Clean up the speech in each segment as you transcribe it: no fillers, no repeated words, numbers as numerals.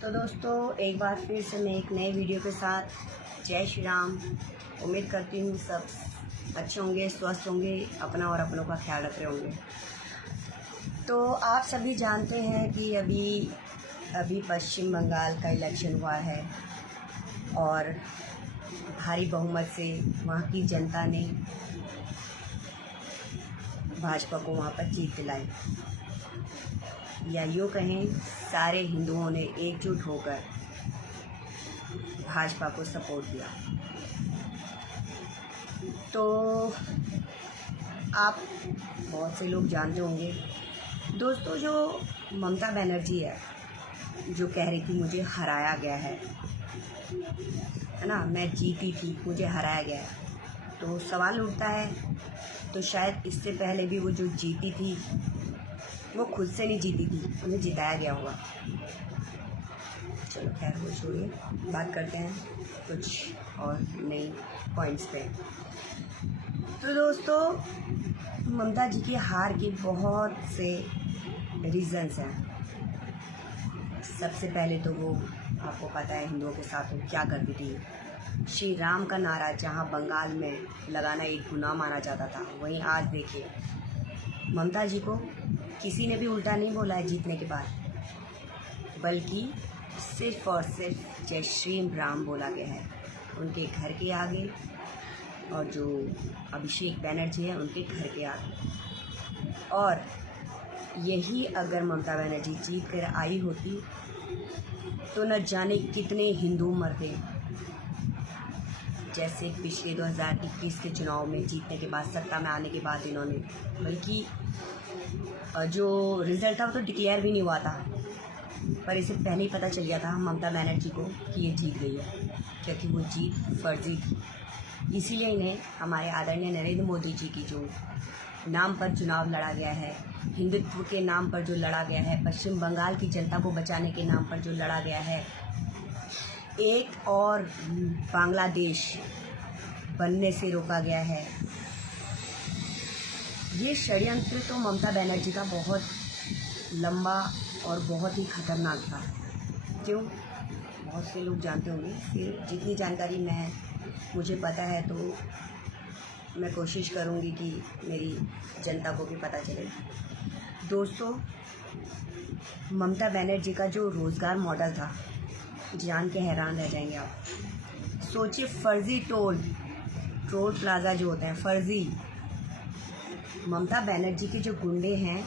तो दोस्तों, एक बार फिर से मैं एक नए वीडियो के साथ जय श्री राम। उम्मीद करती हूँ सब अच्छे होंगे, स्वस्थ होंगे, अपना और अपनों का ख्याल रख रहे होंगे। तो आप सभी जानते हैं कि अभी पश्चिम बंगाल का इलेक्शन हुआ है और भारी बहुमत से वहाँ की जनता ने भाजपा को वहाँ पर जीत दिलाई, या यूँ कहें सारे हिंदुओं ने एकजुट होकर भाजपा को सपोर्ट दिया। तो आप बहुत से लोग जानते होंगे दोस्तों, जो ममता बनर्जी है जो कह रही थी मुझे हराया गया है ना, मैं जीती थी, मुझे हराया गया है। तो सवाल उठता है, तो शायद इससे पहले भी वो जो जीती थी वो खुद से नहीं जीती थी, उन्हें जिताया गया होगा। चलो खैर वो छोड़िए, बात करते हैं कुछ और नई पॉइंट्स पे। तो दोस्तों, ममता जी की हार के बहुत से रीज़न्स हैं। सबसे पहले तो वो आपको पता है हिंदुओं के साथ वो क्या करती थी। श्री राम का नारा जहाँ बंगाल में लगाना एक गुनाह माना जाता था, वहीं आज देखिए ममता जी को किसी ने भी उल्टा नहीं बोला है जीतने के बाद, बल्कि सिर्फ और सिर्फ जय श्री राम बोला गया है उनके घर के आगे, और जो अभिषेक बनर्जी है उनके घर के आगे। और यही अगर ममता बनर्जी जीत कर आई होती तो न जाने कितने हिंदू मरते। जैसे पिछले 2021 के चुनाव में जीतने के बाद, सत्ता में आने के बाद इन्होंने, बल्कि जो रिज़ल्ट था वो तो डिक्लेयर भी नहीं हुआ था, पर इसे पहले ही पता चल गया था ममता बनर्जी को कि ये जीत गई है, क्योंकि वो जीत फर्जी थी। इसीलिए इन्हें हमारे आदरणीय नरेंद्र मोदी जी की जो नाम पर चुनाव लड़ा गया है, हिंदुत्व के नाम पर जो लड़ा गया है, पश्चिम बंगाल की जनता को बचाने के नाम पर जो लड़ा गया है, एक और बांग्लादेश बनने से रोका गया है, ये षड्यंत्र तो ममता बनर्जी का बहुत लंबा और बहुत ही खतरनाक था। क्यों? बहुत से लोग जानते होंगे, फिर जितनी जानकारी मुझे पता है तो मैं कोशिश करूँगी कि मेरी जनता को भी पता चले। दोस्तों, ममता बनर्जी का जो रोज़गार मॉडल था, जान के हैरान रह जाएंगे आप। सोचिए, फर्जी टोल प्लाज़ा जो होते हैं फर्जी, ममता बनर्जी के जो गुंडे हैं,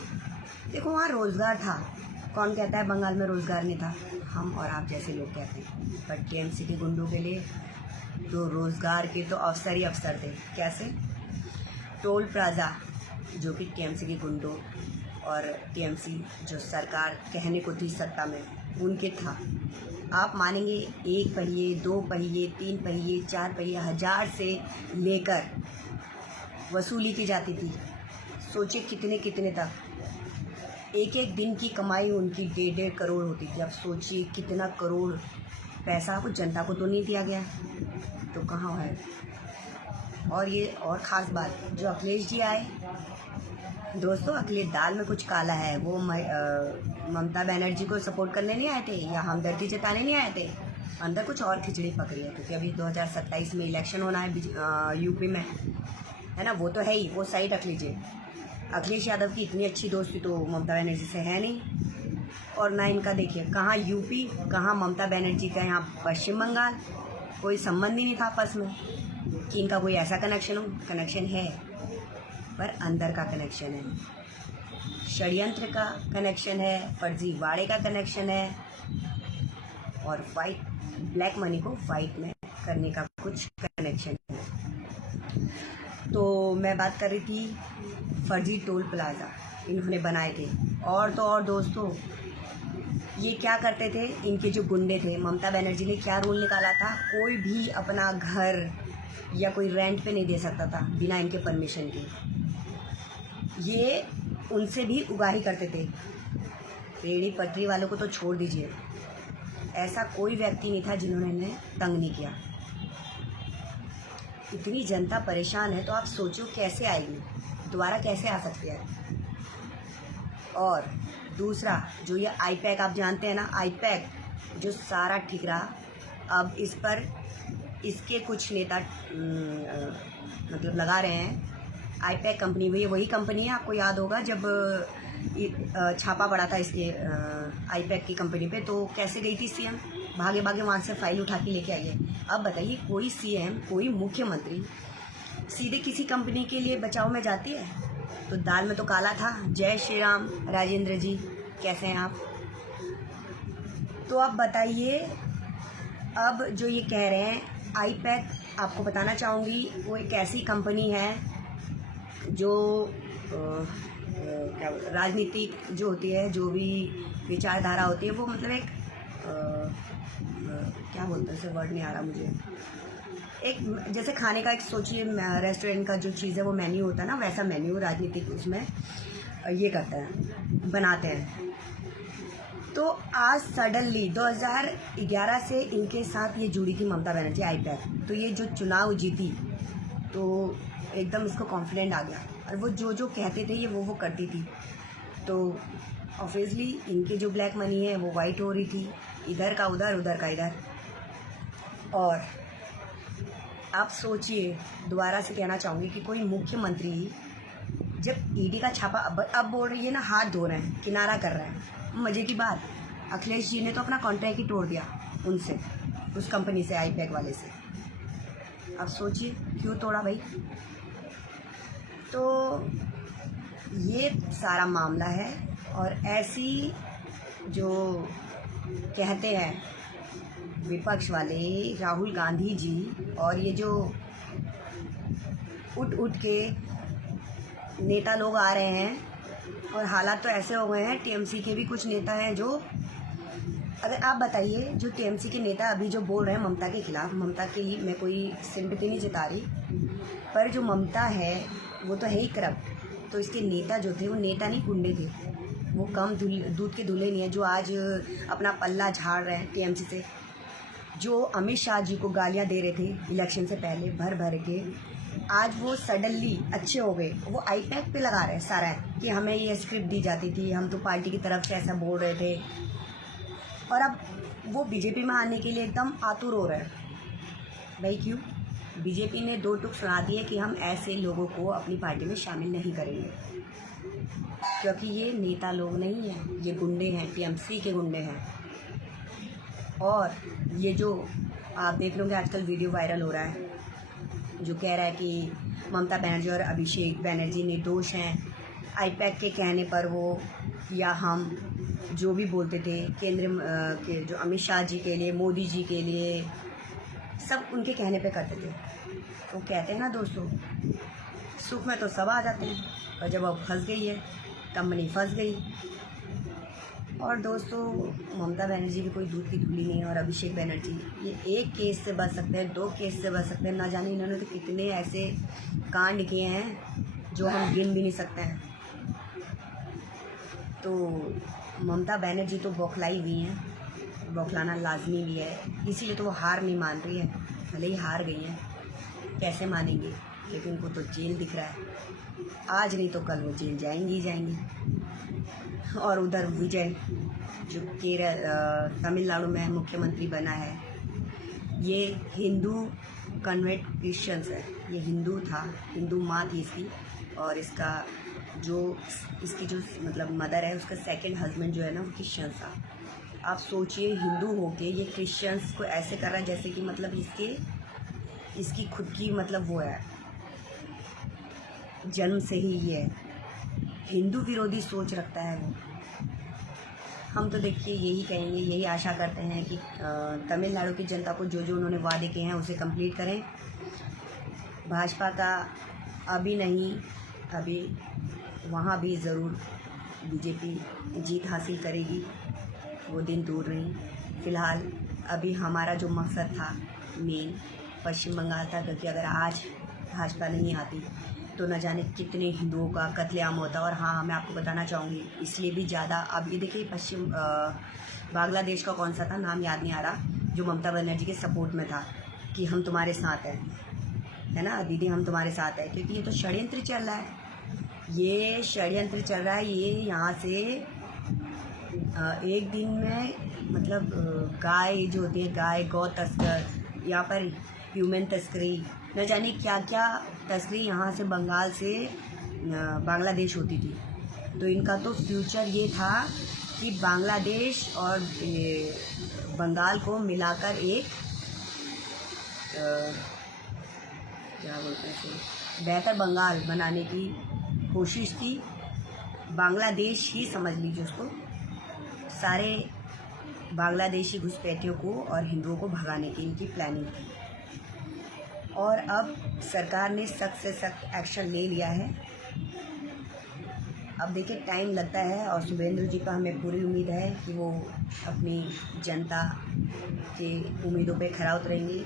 देखो वहाँ रोज़गार था। कौन कहता है बंगाल में रोज़गार नहीं था? हम और आप जैसे लोग कहते हैं। पर टीएमसी के गुंडों के लिए तो रोज़गार के तो अवसर ही अवसर थे। कैसे? टोल प्लाज़ा जो कि टीएमसी के गुंडों और टीएमसी जो सरकार कहने को थी सत्ता में, उनके था। आप मानेंगे, 1 पहिए, 2 पहिए, 3 पहिए, 4 पहिए, 1000 से लेकर वसूली की जाती थी। सोचिए कितने कितने तक, एक एक दिन की कमाई उनकी 1.5 करोड़ होती थी। अब सोचिए कितना करोड़ पैसा वो जनता को तो नहीं दिया गया, तो कहाँ है? और ये और ख़ास बात, जो अखिलेश जी आए, दोस्तों अखिलेश दाल में कुछ काला है। वो ममता बनर्जी को सपोर्ट करने नहीं आए थे या हमदर्दी जताने नहीं आए थे, अंदर कुछ और खिचड़ी पक रही है। क्योंकि अभी 2027 में इलेक्शन होना है यूपी में, है ना? वो तो है ही, वो साइड रख लीजिए। अखिलेश यादव की इतनी अच्छी दोस्ती तो ममता बनर्जी से है नहीं, और ना इनका देखिए कहाँ यूपी, कहाँ ममता बनर्जी का यहाँ पश्चिम बंगाल, कोई संबंध ही नहीं था आपस में कि इनका कोई ऐसा कनेक्शन है, पर अंदर का कनेक्शन है, षड्यंत्र का कनेक्शन है, फर्जी वाड़े का कनेक्शन है, और ब्लैक मनी को वाइट में करने का कुछ कनेक्शन है। तो मैं बात कर रही थी फर्जी टोल प्लाज़ा इन्होंने बनाए थे। और तो और दोस्तों, ये क्या करते थे, इनके जो गुंडे थे, ममता बनर्जी ने क्या रूल निकाला था, कोई भी अपना घर या कोई रेंट पे नहीं दे सकता था बिना इनके परमिशन के। ये उनसे भी उगाही करते थे। रेहड़ी पटरी वालों को तो छोड़ दीजिए, ऐसा कोई व्यक्ति नहीं था जिन्होंने इन्हें तंग नहीं किया। इतनी जनता परेशान है तो आप सोचो कैसे आएगी, दोबारा कैसे आ सकती है। और दूसरा जो ये आईपैक आप जानते हैं ना, आईपैक जो सारा ठिकरा अब इस पर इसके कुछ नेता मतलब लगा रहे हैं। आईपैक कंपनी वही कंपनी है, आपको याद होगा जब छापा पड़ा था इसके आईपैक की कंपनी पे, तो कैसे गई थी सीएम, भागे भागे वहाँ से फाइल उठा के लेके आई है। अब बताइए कोई सीएम, कोई मुख्यमंत्री सीधे किसी कंपनी के लिए बचाव में जाती है? तो दाल में तो काला था। जय श्री राम राजेंद्र जी, कैसे हैं आप? तो आप बताइए, अब जो ये कह रहे हैं आईपैक, आपको बताना चाहूँगी वो एक ऐसी कंपनी है जो क्या राजनीतिक जो होती है, जो भी विचारधारा होती है, वो मतलब एक क्या बोलते हैं, उसे वर्ड नहीं आ रहा मुझे, एक जैसे खाने का एक सोचिए रेस्टोरेंट का जो चीज़ है वो मेन्यू होता है ना, वैसा मेन्यू राजनीतिक उसमें ये करते हैं, बनाते हैं। तो आज सडनली 2011 से इनके साथ ये जुड़ी थी ममता बनर्जी आईपैक। तो ये जो चुनाव जीती तो एकदम इसको कॉन्फिडेंट आ गया, और वो जो कहते थे ये वो करती थी। तो ऑब्वियसली इनके जो ब्लैक मनी है वो वाइट हो रही थी, इधर का उधर, उधर का इधर। और आप सोचिए, दोबारा से कहना चाहूँगी कि कोई मुख्यमंत्री जब ईडी का छापा अब बोल रही है ना, हाथ धो रहे हैं, किनारा कर रहे हैं, मज़े की बात, अखिलेश जी ने तो अपना कॉन्ट्रैक्ट ही तोड़ दिया उनसे, उस कंपनी से, आईपैक वाले से। अब सोचिए क्यों तोड़ा भाई। तो ये सारा मामला है। और ऐसी जो कहते हैं विपक्ष वाले राहुल गांधी जी, और ये जो उठ के नेता लोग आ रहे हैं, और हालात तो ऐसे हो गए हैं, टीएमसी के भी कुछ नेता हैं जो, अगर आप बताइए, जो टीएमसी के नेता अभी जो बोल रहे हैं ममता के खिलाफ, ममता के लिए मैं कोई सिंपैथी नहीं जता रही, पर जो ममता है वो तो है ही करप्ट। तो इसके नेता जो थे वो नेता नहीं, गुंडे थे, वो कम दूध के दूल्हे नहीं है, जो आज अपना पल्ला झाड़ रहे हैं टीएमसी से। जो अमित शाह जी को गालियां दे रहे थे इलेक्शन से पहले भर भर के, आज वो सडनली अच्छे हो गए, वो आईपैक पे लगा रहे हैं सारा कि हमें ये स्क्रिप्ट दी जाती थी, हम तो पार्टी की तरफ से ऐसा बोल रहे थे, और अब वो बीजेपी में आने के लिए एकदम आतुर हो रहे हैं। भाई क्यों? बीजेपी ने दो टुक सुना दिए कि हम ऐसे लोगों को अपनी पार्टी में शामिल नहीं करेंगे, क्योंकि ये नेता लोग नहीं हैं, ये गुंडे हैं, टीएमसी के गुंडे हैं। और ये जो आप देख लोगे आजकल वीडियो वायरल हो रहा है, जो कह रहा है कि ममता बनर्जी और अभिषेक बनर्जी निर्दोष हैं, आईपैक के कहने पर वो, या हम जो भी बोलते थे केंद्र के जो अमित शाह जी के लिए, मोदी जी के लिए, सब उनके कहने पे करते थे। तो कहते हैं ना दोस्तों, सुख में तो सब आ जाते हैं, और जब अब फंस गई है कंपनी फंस गई। और दोस्तों, ममता बनर्जी भी कोई दूध की धुली नहीं है, और अभिषेक बनर्जी ये एक केस से बच सकते हैं, 2 केस से बच सकते हैं, ना जाने इन्होंने तो कितने ऐसे कांड किए हैं जो हम गिन भी नहीं सकते हैं। तो ममता बनर्जी तो बौखलाई हुई हैं, बौखलाना लाजमी भी है, इसीलिए तो वो हार नहीं मान रही है। भले ही हार गई हैं, कैसे मानेंगे, लेकिन उनको तो जेल दिख रहा है, आज नहीं तो कल वो जेल जाएंगी ही जाएंगी। और उधर विजय जो तमिलनाडु में मुख्यमंत्री बना है, ये हिंदू कन्वर्ट क्रिश्चियंस है, ये हिंदू था, हिंदू माँ थी इसकी, और इसका जो इसकी जो मतलब मदर है, उसका सेकंड हस्बैंड जो है ना वो क्रिश्चियन था। आप सोचिए, हिंदू होके ये क्रिश्चियंस को ऐसे कर रहा है जैसे कि मतलब इसकी खुद की मतलब वो है, जन्म से ही ये हिंदू विरोधी सोच रखता है वो। हम तो देखिए यही कहेंगे, यही आशा करते हैं कि तमिलनाडु की जनता को जो जो उन्होंने वादे किए हैं उसे कंप्लीट करें। भाजपा का अभी नहीं, अभी वहाँ भी ज़रूर बीजेपी जीत हासिल करेगी, वो दिन दूर नहीं। फ़िलहाल अभी हमारा जो मकसद था मेन पश्चिम बंगाल था, क्योंकि अगर आज भाजपा नहीं आती तो न जाने कितने हिंदुओं का कत्लेआम होता। और हाँ, मैं आपको बताना चाहूँगी इसलिए भी ज़्यादा, अब ये देखिए पश्चिम बांग्लादेश का कौन सा था, नाम याद नहीं आ रहा, जो ममता बनर्जी के सपोर्ट में था कि हम तुम्हारे साथ हैं, है ना दीदी, हम तुम्हारे साथ हैं, क्योंकि ये तो षड्यंत्र चल रहा है, ये षड्यंत्र चल रहा है। ये यहाँ से एक दिन में मतलब गाय जो होती है, गाय गौ तस्कर, यहाँ पर ह्यूमन तस्करी, न जाने क्या क्या तस्करी यहाँ से बंगाल से बांग्लादेश होती थी। तो इनका तो फ्यूचर ये था कि बांग्लादेश और बंगाल को मिलाकर एक क्या बोलते हैं इसे, बेहतर बंगाल बनाने की कोशिश थी। बांग्लादेश ही समझ लीजिए उसको, सारे बांग्लादेशी घुसपैठियों को और हिंदुओं को भगाने की इनकी प्लानिंग थी। और अब सरकार ने सख्त से सख्त एक्शन ले लिया है। अब देखिए टाइम लगता है, और शुभेंद्र जी का हमें पूरी उम्मीद है कि वो अपनी जनता के उम्मीदों पे खरा उतरेंगी।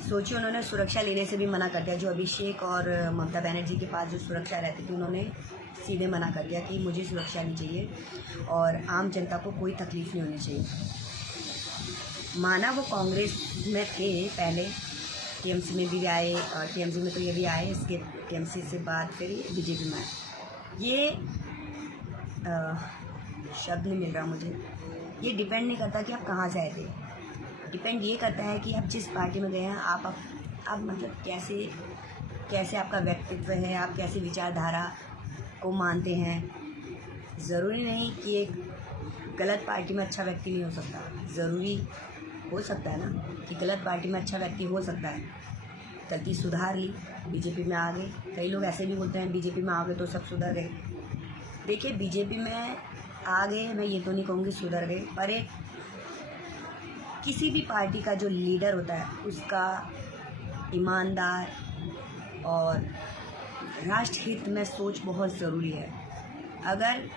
सोचिए, उन्होंने सुरक्षा लेने से भी मना कर दिया। जो अभिषेक और ममता बनर्जी के पास जो सुरक्षा रहती थी, उन्होंने सीधे मना कर दिया कि मुझे सुरक्षा नहीं चाहिए और आम जनता को कोई तकलीफ़ नहीं होनी चाहिए। माना वो कांग्रेस में थे पहले, टीएमसी में भी आए, और टीएमसी में तो ये भी आए, इसके टीएमसी से बाद फिर बीजेपी में आए। ये शब्द नहीं मिल रहा मुझे। ये डिपेंड नहीं करता कि आप कहाँ से आए थे, डिपेंड ये करता है कि आप जिस पार्टी में गए हैं, आप मतलब कैसे आपका व्यक्तित्व है, आप कैसे विचारधारा को मानते हैं। ज़रूरी नहीं कि एक गलत पार्टी में अच्छा व्यक्ति नहीं हो सकता, ज़रूरी हो सकता है ना कि गलत पार्टी में अच्छा व्यक्ति हो सकता है। गलती सुधार ली, बीजेपी में आ गए। कई लोग ऐसे भी बोलते हैं बीजेपी में आ गए तो सब सुधर गए। देखिए, बीजेपी में आ गए, मैं ये तो नहीं कहूँगी सुधर गए, पर एक किसी भी पार्टी का जो लीडर होता है उसका ईमानदार और राष्ट्र हित में सोच बहुत ज़रूरी है। अगर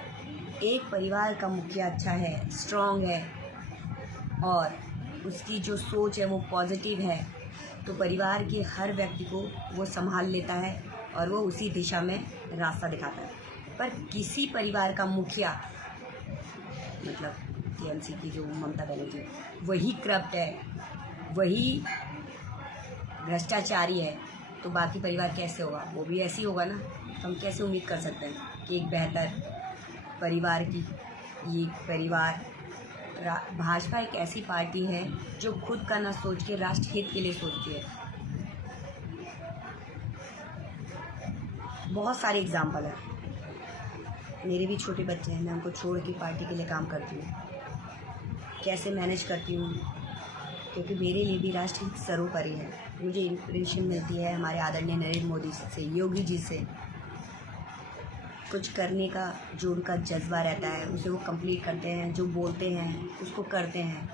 एक परिवार का मुखिया अच्छा है, स्ट्रॉन्ग है, और उसकी जो सोच है वो पॉजिटिव है, तो परिवार के हर व्यक्ति को वो संभाल लेता है और वो उसी दिशा में रास्ता दिखाता है। पर किसी परिवार का मुखिया, मतलब टीएमसी की जो ममता बनर्जी, वही करप्ट है, वही भ्रष्टाचारी है, तो बाकी परिवार कैसे होगा? वो भी ऐसे ही होगा ना। तो हम कैसे उम्मीद कर सकते हैं कि एक बेहतर परिवार की, ये परिवार भाजपा एक ऐसी पार्टी है जो खुद का ना सोच के राष्ट्र हित के लिए सोचती है। बहुत सारे एग्जाम्पल हैं, मेरे भी छोटे बच्चे हैं, मैं उनको छोड़ के पार्टी के लिए काम करती हूँ। कैसे मैनेज करती हूँ, क्योंकि मेरे लिए भी राष्ट्र हित सर्वोपरि है। मुझे इंस्पिरेशन मिलती है हमारे आदरणीय नरेंद्र मोदी से, योगी जी से। कुछ करने का जो उनका जज्बा रहता है उसे वो कंप्लीट करते हैं, जो बोलते हैं उसको करते हैं।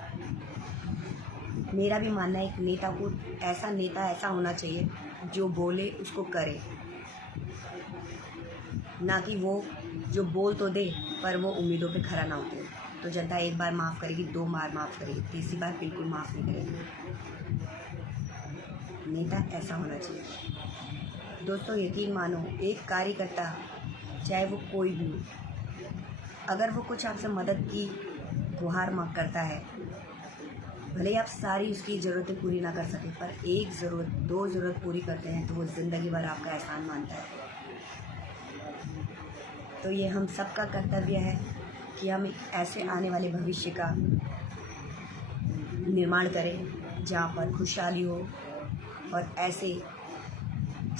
मेरा भी मानना है एक नेता को ऐसा होना चाहिए जो बोले उसको करे, ना कि वो जो बोल तो दे पर वो उम्मीदों पे खरा ना उतरे। तो जनता एक बार माफ़ करेगी, 2 बार माफ़ करेगी, तीसरी बार बिल्कुल माफ़ नहीं करेगी। नेता ऐसा होना चाहिए। दोस्तों, यकीन मानो, एक कार्यकर्ता चाहे वो कोई भी हो, अगर वो कुछ आपसे मदद की गुहार मांग करता है, भले ही आप सारी उसकी ज़रूरतें पूरी ना कर सकें, पर एक ज़रूरत, 2 ज़रूरत पूरी करते हैं तो वो ज़िंदगी भर आपका एहसान मानता है। तो ये हम सबका कर्तव्य है कि हम ऐसे आने वाले भविष्य का निर्माण करें जहाँ पर खुशहाली हो और ऐसे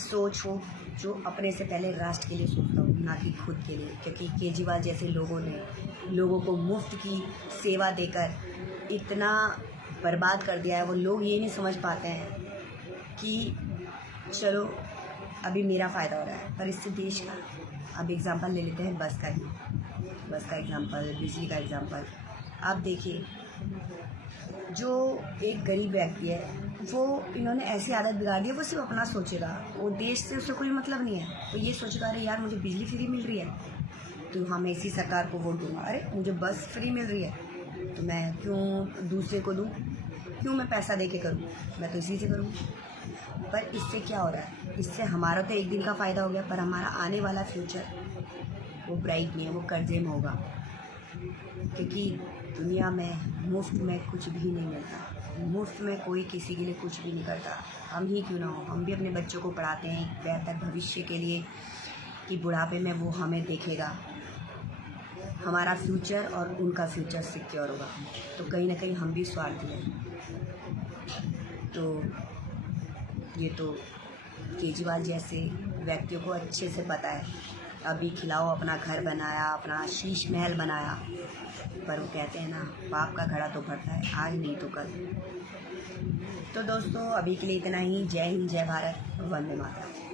सोच हो जो अपने से पहले राष्ट्र के लिए सोचता हो, ना कि खुद के लिए। क्योंकि केजरीवाल जैसे लोगों ने लोगों को मुफ्त की सेवा देकर इतना बर्बाद कर दिया है, वो लोग ये नहीं समझ पाते हैं कि चलो अभी मेरा फ़ायदा हो रहा है, पर इससे देश का। अब एग्ज़ाम्पल ले लेते हैं बस का एग्ज़ाम्पल, बिजली का एग्ज़ाम्पल। आप देखिए, जो एक गरीब व्यक्ति है वो इन्होंने ऐसी आदत बिगाड़ दी है, वो सिर्फ अपना सोचेगा, वो देश से उसे कोई मतलब नहीं है। तो ये सोचेगा, अरे यार मुझे बिजली फ्री मिल रही है तो हाँ मैं इसी सरकार को वोट दूंगा। अरे मुझे बस फ्री मिल रही है तो मैं क्यों दूसरे को दूँ, क्यों मैं पैसा दे के करूँ, मैं तो इसी से करूँ। पर इससे क्या हो रहा है? इससे हमारा तो एक दिन का फ़ायदा हो गया, पर हमारा आने वाला फ्यूचर वो ब्राइट नहीं है, वो कर्जे में होगा। क्योंकि दुनिया में मुफ्त में कुछ भी नहीं मिलता, मुफ्त में कोई किसी के लिए कुछ भी नहीं करता। हम ही क्यों ना हो, हम भी अपने बच्चों को पढ़ाते हैं एक बेहतर भविष्य के लिए कि बुढ़ापे में वो हमें देखेगा। हमारा फ्यूचर और उनका फ्यूचर सिक्योर होगा। तो कहीं ना कहीं हम भी स्वार्थी हैं। तो ये तो केजरीवाल जैसे व्यक्तियों को अच्छे से पता है, अभी खिलाओ अपना घर बनाया, अपना शीश महल बनाया, पर वो कहते हैं ना, पाप का घड़ा तो भरता है, आज नहीं तो कल। तो दोस्तों अभी के लिए इतना ही। जय हिंद, जय भारत, वंदे मातरम।